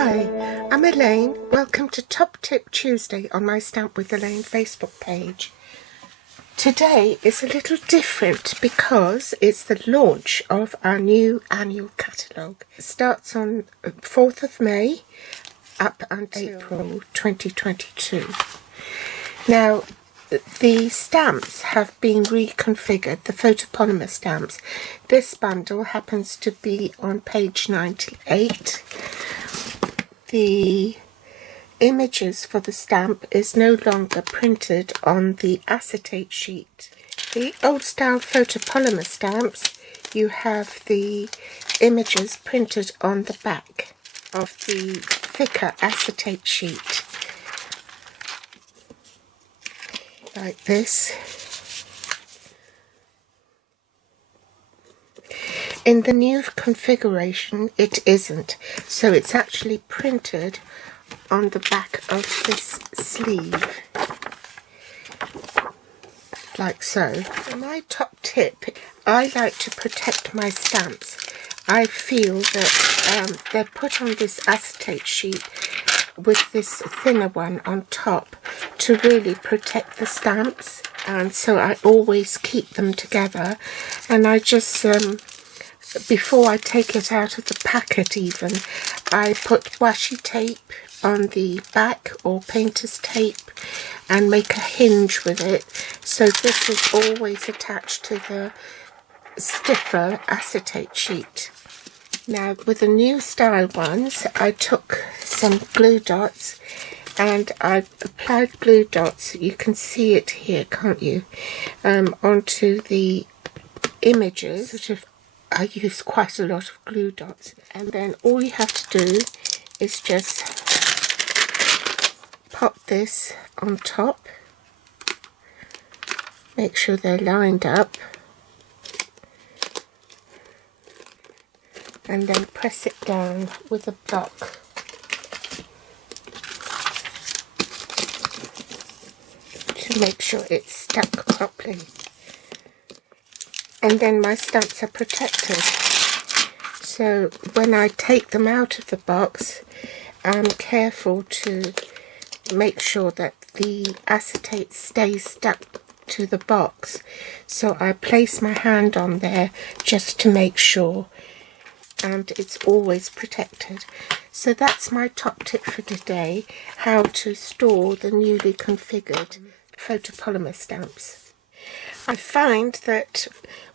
Hi, I'm Elaine. Welcome to Top Tip Tuesday on my Stamp with Elaine Facebook page. Today is a little different because it's the launch of our new annual catalogue. It starts on 4th of May up until April 2022. Now, the stamps have been reconfigured, the photopolymer stamps. This bundle happens to be on page 98. The images for the stamp is no longer printed on the acetate sheet. The old style photopolymer stamps, you have the images printed on the back of the thicker acetate sheet, like this. In the new configuration it isn't, so it's actually printed on the back of this sleeve, like so. For my top tip, I like to protect my stamps. I feel that they're put on this acetate sheet with this thinner one on top to really protect the stamps, and so I always keep them together. And I just before I take it out of the packet even, I put washi tape on the back or painter's tape and make a hinge with it, so this is always attached to the stiffer acetate sheet. Now with the new style ones, I took some glue dots and I applied glue dots, you can see it here, can't you, onto the images. Sort of, I use quite a lot of glue dots, and then all you have to do is just pop this on top, make sure they're lined up, and then press it down with a block. To make sure it's stuck properly. And then my stamps are protected. So when I take them out of the box, I'm careful to make sure that the acetate stays stuck to the box. So I place my hand on there just to make sure, and it's always protected. So that's my top tip for today, how to store the newly configured photopolymer stamps. I find that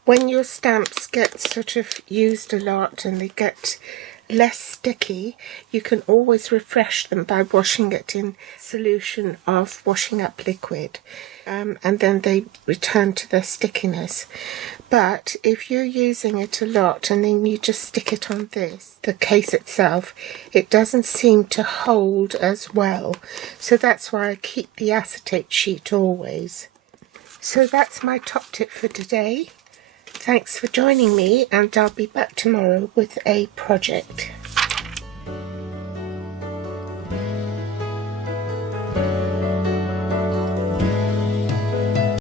when your stamps get sort of used a lot and they get less sticky, you can always refresh them by washing it in solution of washing up liquid, and then they return to their stickiness. But if you're using it a lot and then you just stick it on the case itself, it doesn't seem to hold as well. So that's why I keep the acetate sheet always. So that's my top tip for today. Thanks for joining me, and I'll be back tomorrow with a project.